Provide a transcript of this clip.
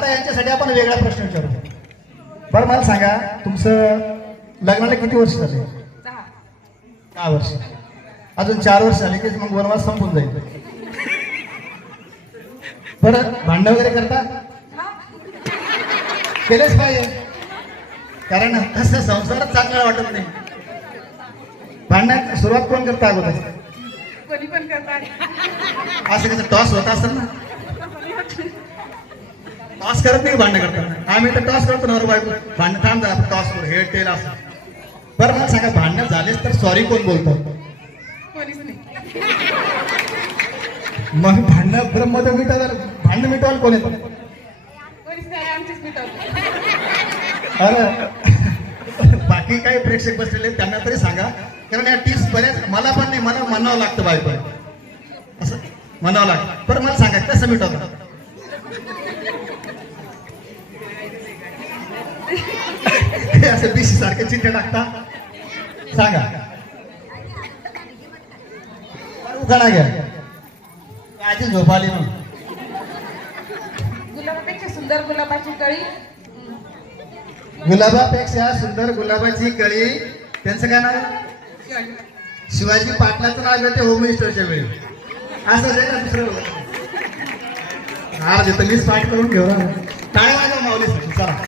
आता यांच्यासाठी आपण वेगळा प्रश्न विचारू. बरं मला सांगा, तुमचं लग्नाला किती वर्ष झाले? 10 वर्ष. अजून 4 वर्ष झाले की मग वनवास संपून जाईल. बरं भांडण वगैरे करता? केलेच पाहिजे, कारण तसं संसारच चांगला वाटत नाही. भांडण सुरुवात कोण करता अगोदर? कोणी पण करतात. असं कसं टॉस होत असेल ना? टॉस करत नाही भांडण करताना. आम्ही तर टॉस करतो ना बायको, भांडण थांब जा टॉस करू, हे टेल असं. बरं मला सांगा, भांडण झालेच तर सॉरी कोण बोलतो? कोणीच नाही. मग भांडण ब्रह्म मिटवायला, भांडण मिटवायला कोण येतं? कोणीच नाही, आमचीच मिटवतो. अरे बाकी काही प्रेक्षक बसलेले त्यांना तरी सांगा, कारण या टिप्स बऱ्याच मला पण नाही, मला म्हणावं लागतं बायको, असं म्हणावं लागतं. बरं मला सांगा कसं मिटवतं? असं बीसी सारखे चिठ्ठ्या टाकता, सांगा. उखाणा घ्या. आजी झोप आली मग. गुलाबापेक्षा सुंदर गुलाबाची कळी. गुलाबापेक्षा सुंदर गुलाबाची कळी. त्यांचं काय नाव? शिवाजी पाटलाचं नाव घेते होम मिनिस्टरच्या वेळी. असं आहे ना दुसरं. हा देतो मीच पाठ करून घेऊ. टाळ्या वाजवा माऊलीसाठी. चला.